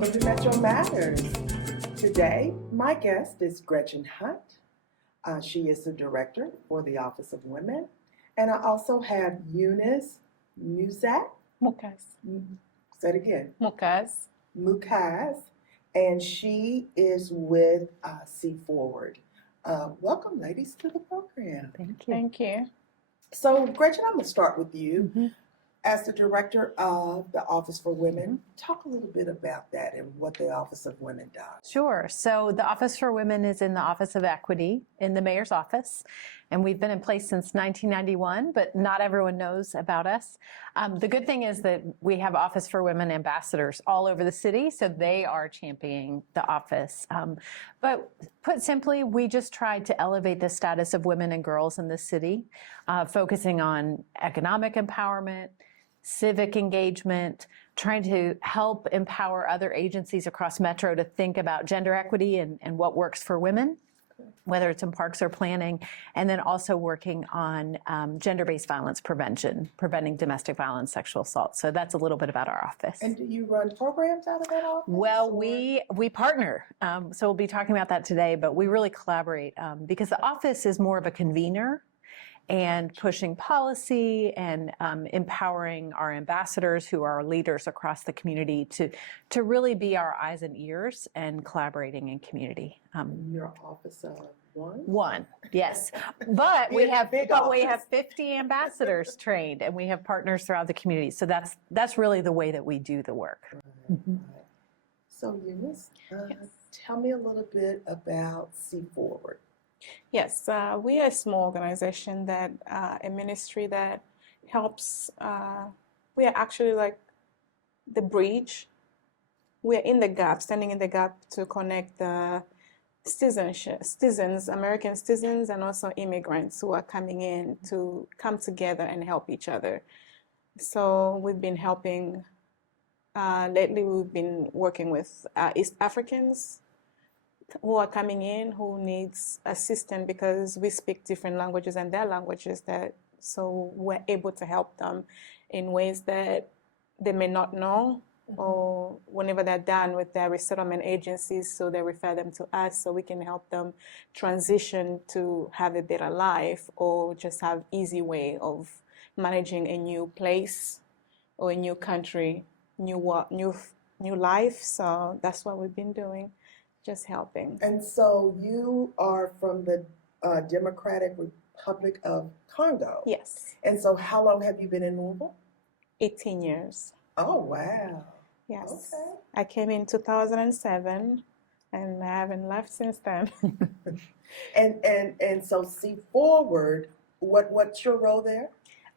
Welcome to Metro Matters. Today, my guest is Gretchen Hunt. She is the director for the Office of Women. And I also have Eunice Mukaz. Say it again. Mukaz. And she is with See Forward. Welcome, ladies, to the program. Thank you. Thank you. So, Gretchen, I'm going to start with you. Mm-hmm. As the director of the Office for Women, talk a little bit about that and what the Office of Women does. Sure. So the Office for Women is in the Office of Equity in the mayor's office. And we've been in place since 1991, but not everyone knows about us. The good thing is that we have Office for Women ambassadors all over the city, so they are championing the office. But put simply, we just tried to elevate the status of women and girls in the city, focusing on economic empowerment, civic engagement, trying to help empower other agencies across Metro to think about gender equity and what works for women, whether it's in parks or planning, and then also working on gender-based violence prevention, preventing domestic violence, sexual assault. So that's a little bit about our office. And do you run programs out of that office? Well, we partner. So we'll be talking about that today, but we really collaborate because the office is more of a convener and pushing policy and empowering our ambassadors who are leaders across the community to really be our eyes and ears and collaborating in community. Your office of one? One, yes. But we have 50 ambassadors trained and we have partners throughout the community. So that's really the way that we do the work. Right, right. So Eunice, tell me a little bit about See Forward. Yes, we are a small organization that a ministry that helps. We are actually like the bridge. We are in the gap, standing in the gap to connect the citizens, American citizens, and also immigrants who are coming in to come together and help each other. So we've been helping. Lately, we've been working with East Africans who are coming in, who needs assistance because we speak different languages and their languages, so we're able to help them in ways that they may not know, or whenever they're done with their resettlement agencies, so they refer them to us so we can help them transition to have a better life or just have easy way of managing a new place or a new country, new life. So that's what we've been doing. Just helping. And so you are from the Democratic Republic of Congo. Yes. And so how long have you been in Louisville? 18 years. Oh, wow. Yes. Okay. I came in 2007 and I haven't left since then. And so See Forward, what's your role there?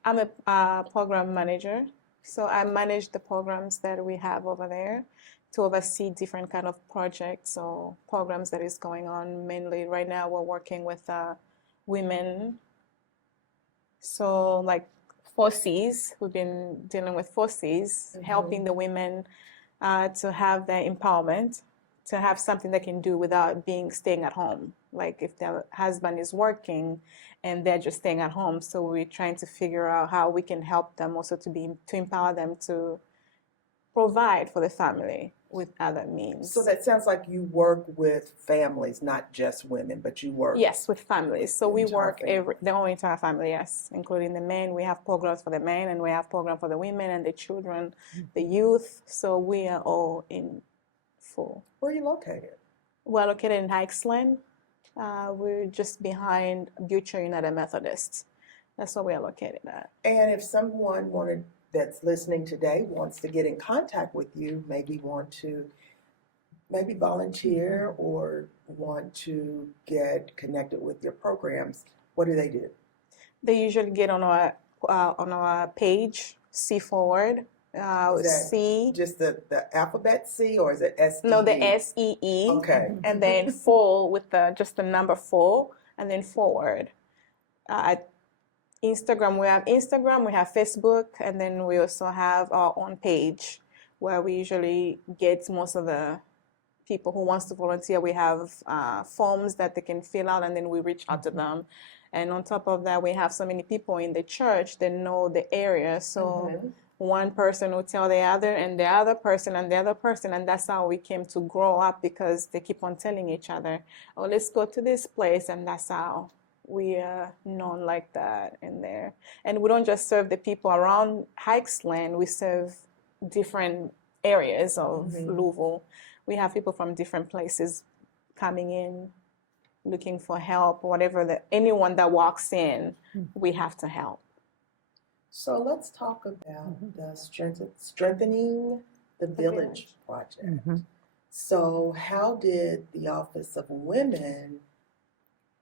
I'm a program manager. So I manage the programs that we have over there to oversee different kind of projects or programs that is going on. Mainly right now we're working with women. So like 4Cs, we've been dealing with 4Cs, helping the women to have their empowerment, to have something they can do without staying at home. Like if their husband is working and they're just staying at home. So we're trying to figure out how we can help them also to empower them to provide for the family with other means. So that sounds like you work with families, not just women, but you work. Yes, with families. So we work family. The whole entire family, yes, including the men. We have programs for the men and we have programs for the women and the children, the youth. So we are all in full. Where are you located? We're located in Hikesland. We're just behind Butcher United Methodist. That's where we are located at. And if someone that's listening today wants to get in contact with you, maybe want to volunteer or want to get connected with your programs, what do they do? They usually get on our page, See Forward. C. Just the alphabet C, or is it S-E-E? No, the S-E-E. Okay. And then 4 with just the number 4, and then Forward. At Instagram, we have Facebook, and then we also have our own page where we usually get most of the people who wants to volunteer. We have forms that they can fill out, and then we reach out to them. And on top of that, we have so many people in the church that know the area. So one person will tell the other and the other person and the other person, and that's how we came to grow up, because they keep on telling each other, oh, let's go to this place, and that's how we are known like that in there. And we don't just serve the people around Hikesland, we serve different areas of Louisville. We have people from different places coming in looking for help, whatever, anyone that walks in, we have to help. So let's talk about the strengthening the village project. So how did the Office of Women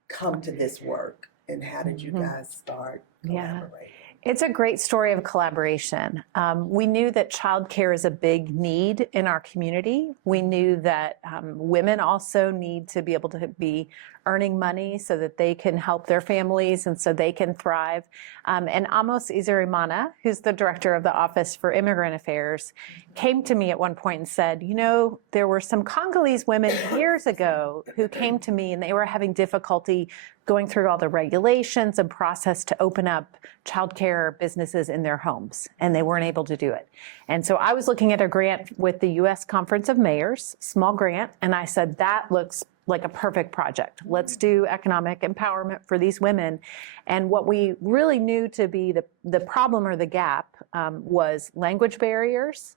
come to this work, and how did you guys start collaborating? It's a great story of collaboration. We knew that childcare is a big need in our community. We knew that women also need to be able to be earning money so that they can help their families and so they can thrive. And Amos Izarimana, who's the director of the Office for Immigrant Affairs, came to me at one point and said, you know, there were some Congolese women years ago who came to me and they were having difficulty going through all the regulations and process to open up childcare businesses in their homes, and they weren't able to do it. And so I was looking at a grant with the U.S. Conference of Mayors, small grant, and I said, that looks like a perfect project. Let's do economic empowerment for these women. And what we really knew to be the problem or the gap was language barriers,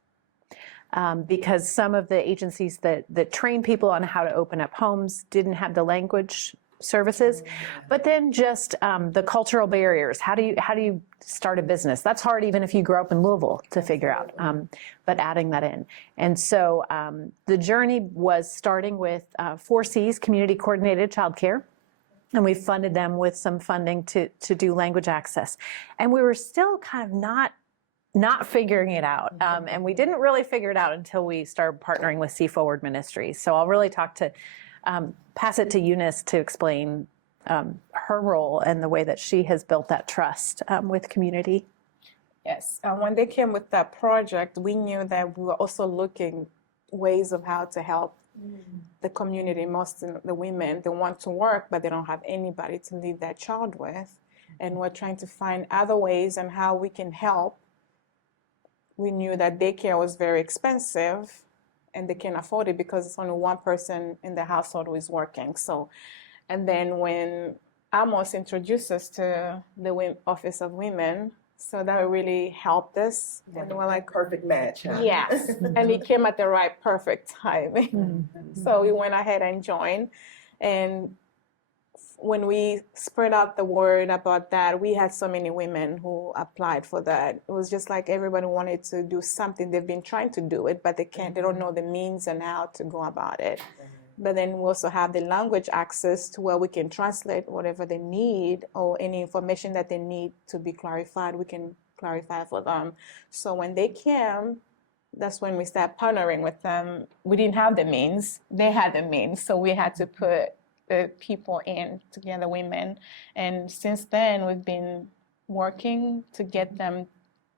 because some of the agencies that train people on how to open up homes didn't have the language services, but then just the cultural barriers. How do you start a business? That's hard even if you grow up in Louisville to figure out, but adding that in. And so the journey was starting with 4Cs, Community Coordinated Childcare, and we funded them with some funding to do language access. And we were still kind of not figuring it out. And we didn't really figure it out until we started partnering with See Forward Ministries. So I'll really pass it to Eunice to explain her role and the way that she has built that trust with community. Yes, when they came with that project, we knew that we were also looking ways of how to help the community. Most of the women, they want to work, but they don't have anybody to leave their child with. And we're trying to find other ways on how we can help. We knew that daycare was very expensive, and they can't afford it because it's only one person in the household who is working. So, and then when Amos introduced us to the Office of Women, so that really helped us. And we're like, perfect match, huh? yes. And it came at the right, perfect time. So we went ahead and joined. And when we spread out the word about that, we had so many women who applied for that. It was just like everybody wanted to do something. They've been trying to do it, but they don't know the means and how to go about it. But then we also have the language access to where we can translate whatever they need, or any information that they need to be clarified, we can clarify for them. So when they came, that's when we started partnering with them. We didn't have the means, they had the means, so we had to put the people in together, women. And since then, we've been working to get them,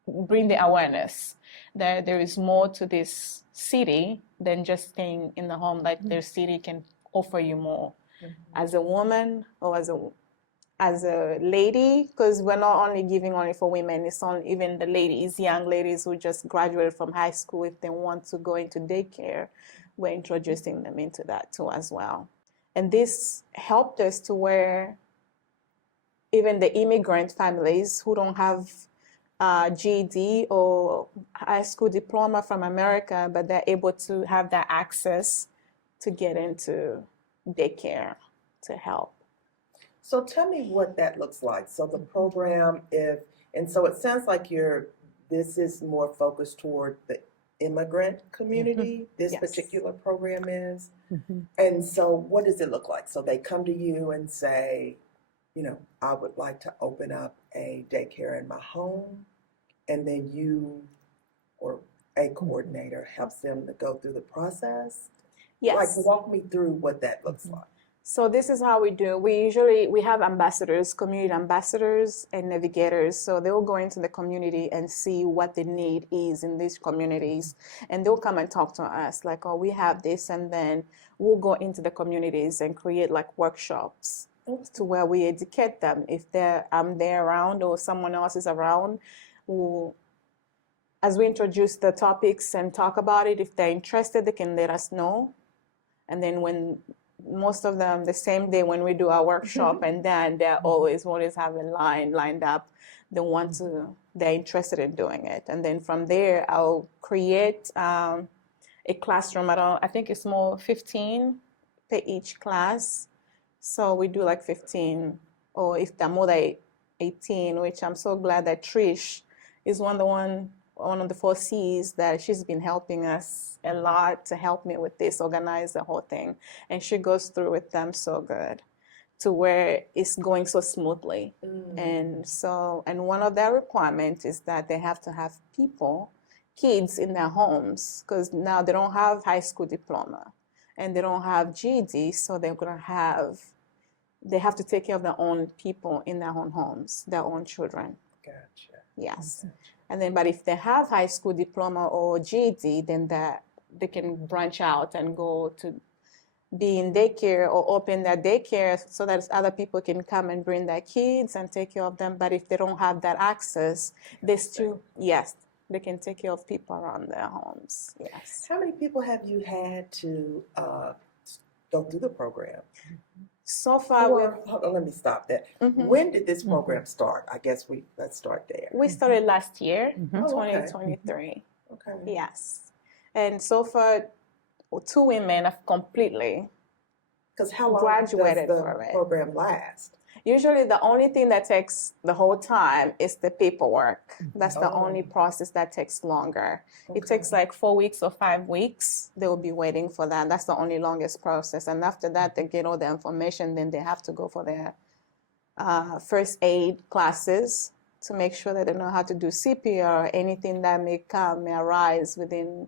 bring the awareness that there is more to this city than just staying in the home. Like their city can offer you more as a woman or as a lady, because we're not only giving only for women, it's on even the ladies, young ladies who just graduated from high school. If they want to go into daycare, we're introducing them into that too as well. And this helped us to where even the immigrant families who don't have GED or high school diploma from America, but they're able to have that access to get into daycare to help. So tell me what that looks like. So the program, so it sounds like this is more focused toward the immigrant community, this Yes. particular program is. And so what does it look like? So they come to you and say, I would like to open up a daycare in my home, and then you or a coordinator helps them to go through the process? Yes. Like, walk me through what that looks like. So this is how we do. We have ambassadors, community ambassadors and navigators. So they will go into the community and see what the need is in these communities. And they'll come and talk to us like, oh, we have this. And then we'll go into the communities and create like workshops to where we educate them. If I'm there around or someone else is around, we'll as we introduce the topics and talk about it, if they're interested, they can let us know. And then when most of them, the same day when we do our workshop, and then they're always have a line lined up. They're interested in doing it. And then from there, I'll create a classroom. I think it's more 15 per each class. So we do like 15, or if they're more than 18, which I'm so glad that Trish is one of the 4Cs that she's been helping us a lot to help me with this, organize the whole thing. And she goes through with them so good to where it's going so smoothly. And one of their requirements is that they have to have kids in their homes, because now they don't have high school diploma and they don't have GED, so they have to take care of their own people in their own homes, their own children. Gotcha. Yes. And then, but if they have high school diploma or GED, then they can branch out and go to be in daycare or open their daycare so that other people can come and bring their kids and take care of them. But if they don't have that access, they can take care of people around their homes. Yes. How many people have you had to go through the program? So far, Hold on, let me stop that. When did this program start? I guess let's start there. we started last year, Oh, okay. 2023. Okay. Yes. And so far, 2 women have completely Because how long graduated does from the it. program last? Usually the only thing that takes the whole time is the paperwork. That's the only process that takes longer. It takes like 4 weeks or 5 weeks. They will be waiting for that. That's the only longest process. And after that, they get all the information. Then they have to go for their first aid classes to make sure that they know how to do CPR, anything that may arise within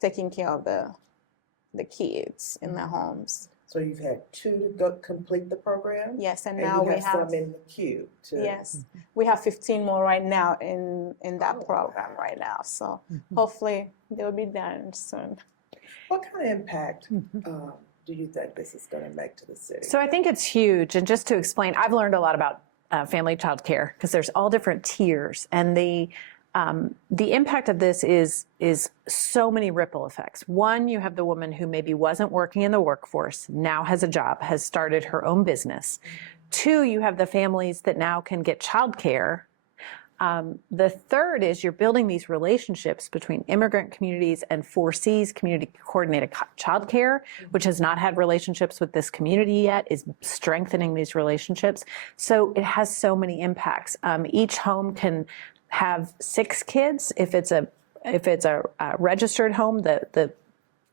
taking care of the kids in their homes. So you've had 2 to go complete the program? Yes, and And now you we have have some in the queue too. yes, we have 15 more right now in that program right now. So hopefully they'll be done soon. What kind of impact do you think this is going to make to the city? So I think it's huge. And just to explain, I've learned a lot about family child care because there's all different tiers, and the impact of this is so many ripple effects. One, you have the woman who maybe wasn't working in the workforce, now has a job, has started her own business. 2, you have the families that now can get child care. The third is you're building these relationships between immigrant communities and 4C's community coordinated child care, which has not had relationships with this community yet, is strengthening these relationships. So it has so many impacts. Each home can have 6 kids if it's a registered home, the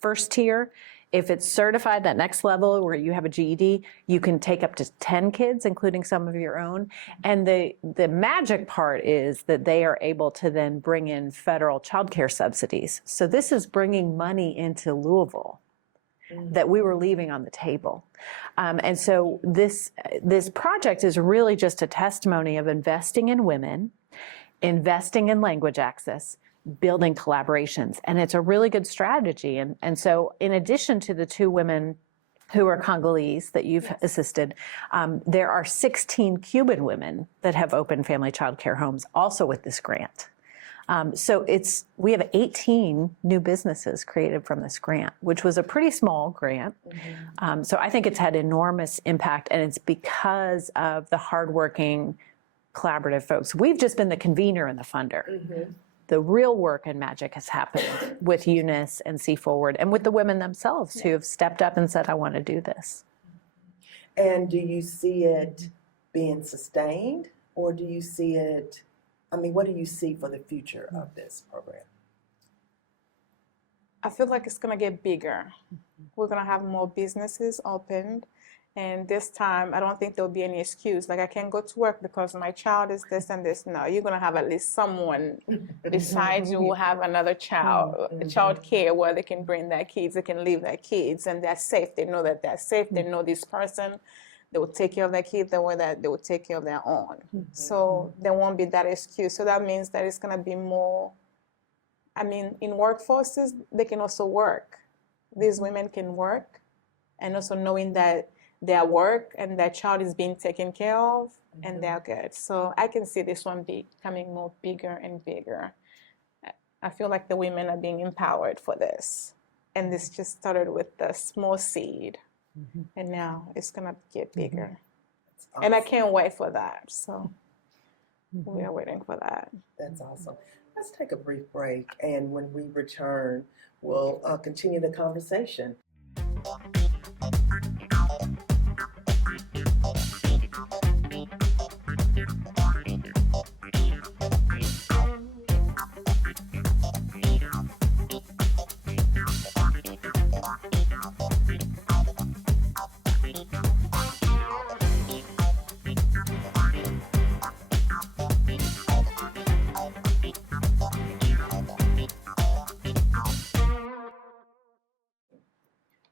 first tier. If it's certified, that next level where you have a GED, you can take up to 10 kids, including some of your own. And the magic part is that they are able to then bring in federal child care subsidies. So this is bringing money into Louisville that we were leaving on the table. And so this project is really just a testimony of investing in women, investing in language access, building collaborations. And it's a really good strategy. And so in addition to the 2 women who are Congolese that you've assisted, there are 16 Cuban women that have opened family child care homes also with this grant. So we have 18 new businesses created from this grant, which was a pretty small grant. So I think it's had enormous impact, and it's because of the hardworking, collaborative folks. We've just been the convener and the funder. The real work and magic has happened with Eunice and See Forward and with the women themselves who have stepped up and said, I want to do this. And do you see it being sustained, or do you see it, what do you see for the future of this program? I feel like it's going to get bigger. We're going to have more businesses opened. And this time, I don't think there'll be any excuse. Like, I can't go to work because my child is this and this. No, you're going to have at least someone besides you will have another child, child care where they can bring their kids, they can leave their kids, and they're safe. They know that they're safe. They know this person. They will take care of their kids the way that they will take care of their own. So there won't be that excuse. So that means that it's going to be more, in workforces, they can also work. These women can work, and also knowing that their work and their child is being taken care of, and they're good. So I can see this one becoming more bigger and bigger. I feel like the women are being empowered for this. And this just started with the small seed. And now it's going to get bigger. That's And I awesome. can't wait for that. So we are waiting for that. That's awesome. Let's take a brief break, and when we return, we'll continue the conversation.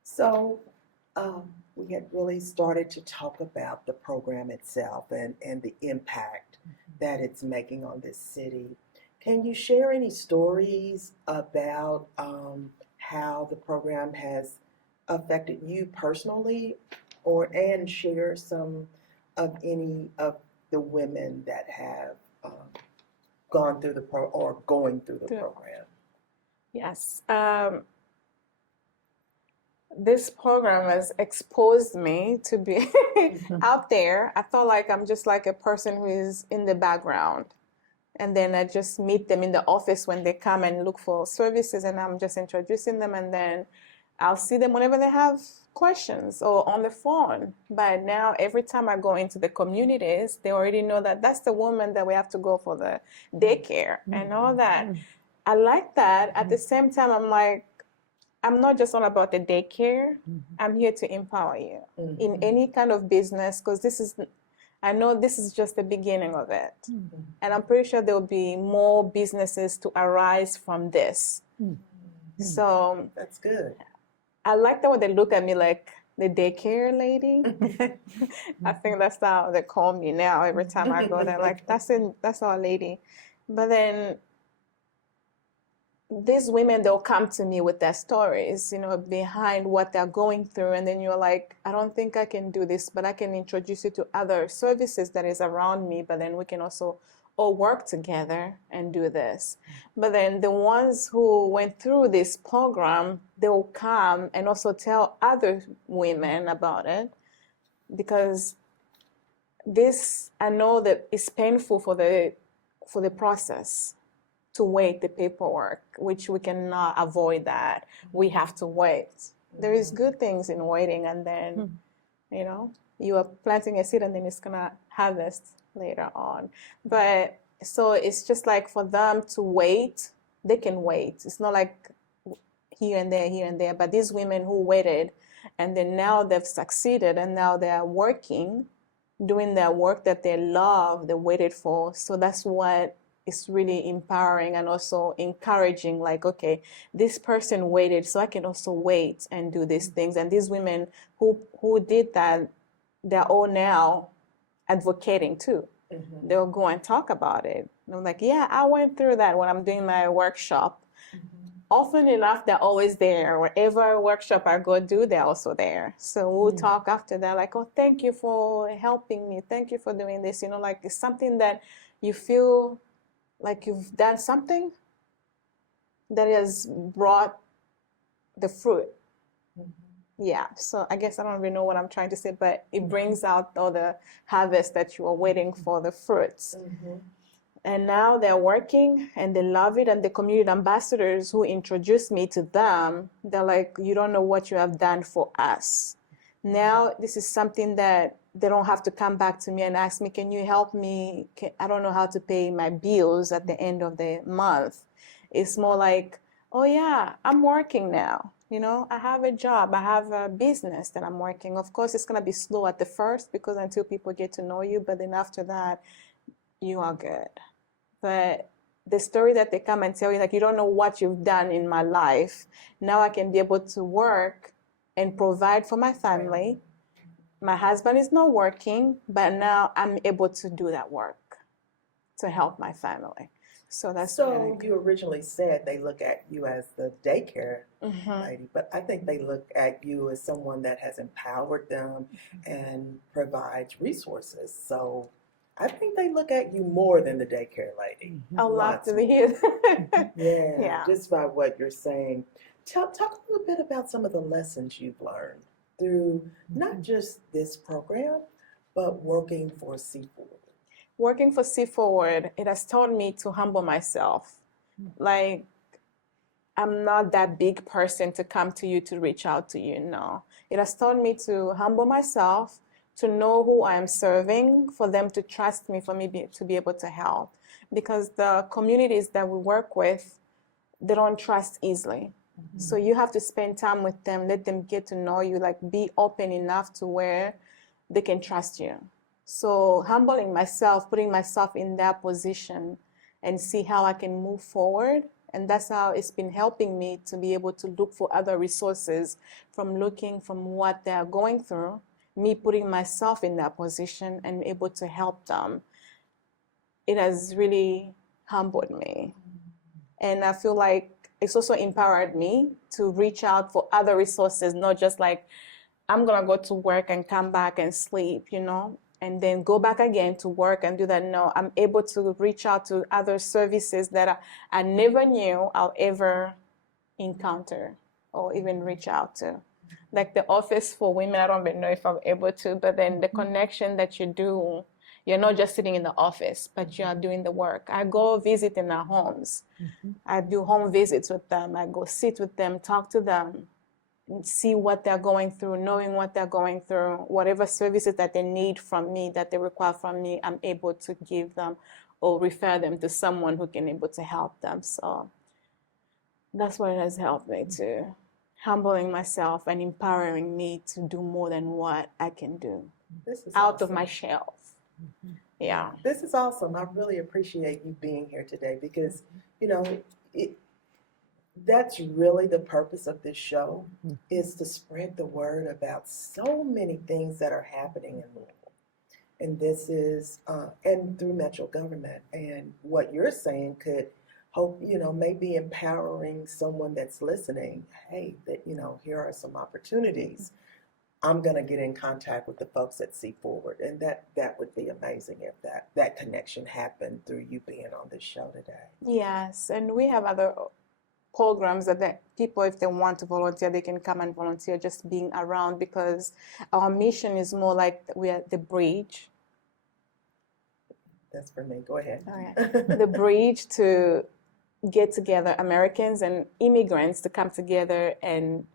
So, we had really started to talk about the program itself and the impact that it's making on this city. Can you share any stories about how the program has affected you personally, and share some of any of the women that have gone through the or going through the Yeah. program? Yes. This program has exposed me to be out there. I felt like I'm just like a person who is in the background. And then I just meet them in the office when they come and look for services, and I'm just introducing them, and then I'll see them whenever they have questions or on the phone. But now every time I go into the communities, they already know that that's the woman that we have to go for the daycare and all that. I like that. At the same time, I'm like, I'm not just all about the daycare. I'm here to empower you in any kind of business, because I know this is just the beginning of it. And I'm pretty sure there will be more businesses to arise from this. So That's good. I like the way they look at me like the daycare lady. I think that's how they call me now every time I go there. Like, that's our lady. But then these women, they'll come to me with their stories, behind what they're going through. And then you're like, I don't think I can do this, but I can introduce you to other services that is around me. But then we can also all work together and do this. But then the ones who went through this program, they'll come and also tell other women about it, because I know that it's painful for the process to wait the paperwork, which we cannot avoid that. We have to wait. There is good things in waiting, and then, you are planting a seed and then it's gonna harvest later on. But so it's just like for them to wait, they can wait. It's not like here and there, but these women who waited and then now they've succeeded and now they are working, doing their work that they love, they waited for. So that's what is really empowering and also encouraging, like, okay, this person waited, so I can also wait and do these things. And these women who did that, they're all now advocating too. They'll go and talk about it. And I'm like, yeah, I went through that when I'm doing my workshop. Often enough, they're always there. Wherever workshop I go do, they're also there. So we'll talk after that, like, oh, thank you for helping me. Thank you for doing this. Like, it's something that you feel like you've done something that has brought the fruit. Yeah, so I guess I don't even know what I'm trying to say, but it brings out all the harvest that you are waiting for, the fruits. And now they're working and they love it. And the community ambassadors who introduced me to them, they're like, you don't know what you have done for us. Now this is something that they don't have to come back to me and ask me, can you help me? I don't know how to pay my bills at the end of the month. It's more like, oh yeah, I'm working now. I have a job, I have a business that I'm working. Of course, it's gonna be slow at the first, because until people get to know you, but then after that, you are good. But the story that they come and tell you, like, you don't know what you've done in my life. Now I can be able to work and provide for my family. My husband is not working, but now I'm able to do that work to help my family. So that's So you originally said they look at you as the daycare lady, but I think they look at you as someone that has empowered them and provides resources. So I think they look at you more than the daycare lady. I love Lots to be more. here. Yeah, Yeah. just by what you're saying. Talk a little bit about some of the lessons you've learned through not just this program, but working for See Forward. Working for See Forward, it has taught me to humble myself. Like, I'm not that big person to come to you to reach out to you. No. It has taught me to humble myself, to know who I am serving, for them to trust me, for me to be able to help. Because the communities that we work with, they don't trust easily. So you have to spend time with them, let them get to know you, like be open enough to where they can trust you. So humbling myself, putting myself in that position and see how I can move forward. And that's how it's been helping me to be able to look for other resources from looking from what they're going through, me putting myself in that position and able to help them. It has really humbled me. And I feel like it's also empowered me to reach out for other resources, not just like I'm gonna go to work and come back and sleep, and then go back again to work and do that. No, I'm able to reach out to other services that I never knew I'll ever encounter or even reach out to. Like the Office for Women, I don't even know if I'm able to, but then the connection that you do, you're not just sitting in the office, but you are doing the work. I go visit in their homes. I do home visits with them. I go sit with them, talk to them, see what they're going through, knowing what they're going through, whatever services that they need from me, that they require from me, I'm able to give them or refer them to someone who can able to help them. So that's what has helped me to humbling myself and empowering me to do more than what I can do This is out of awesome. my shelf. Yeah. This is awesome. I really appreciate you being here today because, that's really the purpose of this show is to spread the word about so many things that are happening in Louisville. And this is, and through Metro government. And what you're saying could hope, maybe empowering someone that's listening, hey, that, here are some opportunities. I'm going to get in contact with the folks at See Forward. And that would be amazing if that connection happened through you being on this show today. Yes. And we have other programs that people, if they want to volunteer, they can come and volunteer just being around, because our mission is more like we are the bridge. That's for me. Go ahead. All right. The bridge to get together Americans and immigrants to come together and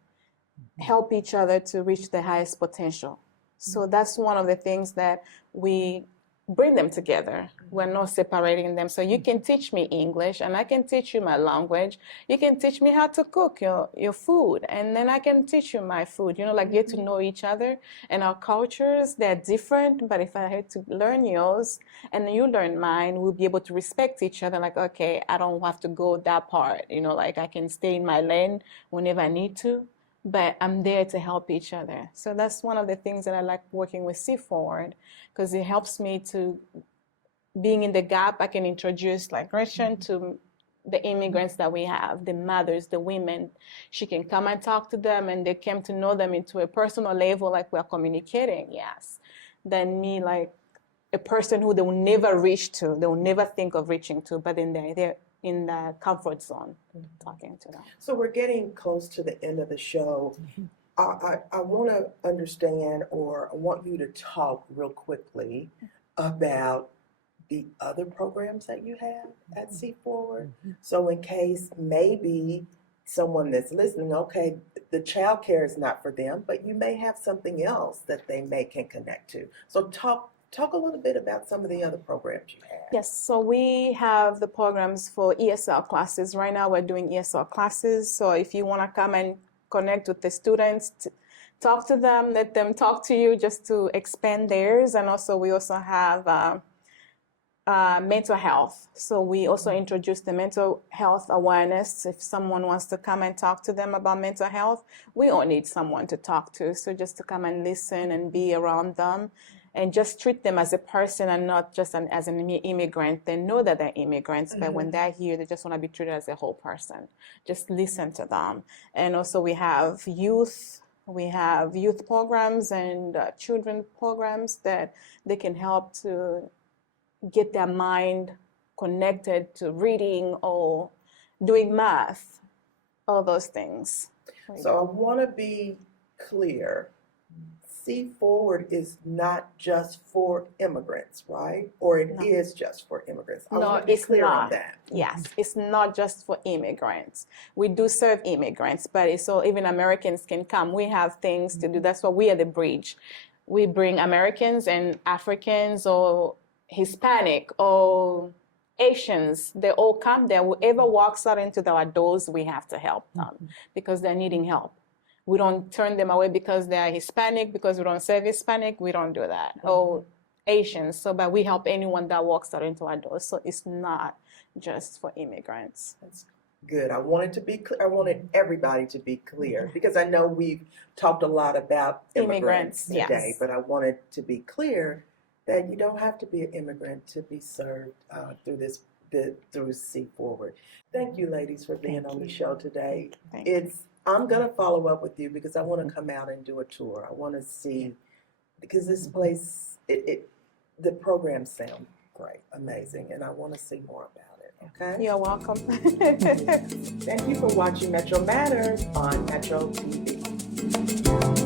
help each other to reach the highest potential. So that's one of the things that we bring them together. We're not separating them. So you can teach me English and I can teach you my language. You can teach me how to cook your food, and then I can teach you my food, like get to know each other. And our cultures, they're different, but if I had to learn yours and you learn mine, we'll be able to respect each other. Like, okay, I don't have to go that part, like I can stay in my lane whenever I need to, but I'm there to help each other. So that's one of the things that I like working with See Forward, because it helps me to being in the gap. I can introduce like Gretchen to the immigrants that we have, the mothers, the women. She can come and talk to them, and they came to know them into a personal level, like we're communicating, yes. Than me, like a person who they will never reach to, they will never think of reaching to, but then they're in the comfort zone talking to them. So we're getting close to the end of the show. I want to understand, or I want you to talk real quickly about the other programs that you have at See Forward. So in case maybe someone that's listening, okay, the child care is not for them, but you may have something else that they can connect to. So talk a little bit about some of the other programs you have. Yes, so we have the programs for ESL classes. Right now we're doing ESL classes. So if you want to come and connect with the students, talk to them, let them talk to you just to expand theirs. And also we also have mental health. So we also introduce the mental health awareness. If someone wants to come and talk to them about mental health, we all need someone to talk to. So just to come and listen and be around them and just treat them as a person and not just as an immigrant. They know that they're immigrants, but when they're here, they just want to be treated as a whole person. Just listen to them. And also we have youth programs and children programs that they can help to get their mind connected to reading or doing math, all those things. So I want to be clear. See Forward is not just for immigrants, right? Or it is just for immigrants. I No, want to be it's clear on not. that. Yes, it's not just for immigrants. We do serve immigrants, but it's so even Americans can come. We have things to do. That's why we are the bridge. We bring Americans and Africans or Hispanic or Asians. They all come there. Whoever walks out into our doors, we have to help them because they're needing help. We don't turn them away because they're Hispanic, because we don't serve Hispanic. We don't do that. Or Asians. So, but we help anyone that walks out into our doors. So it's not just for immigrants. That's good. I wanted to be clear. I wanted everybody to be clear because I know we've talked a lot about immigrants today, yes. but I wanted to be clear that you don't have to be an immigrant to be served through See Forward. Thank you, ladies, for being on the show today. I'm gonna follow up with you because I want to come out and do a tour. I want to see because this place, the programs sound great, amazing, and I want to see more about it. Okay. You're welcome. Thank you for watching Metro Matters on Metro TV.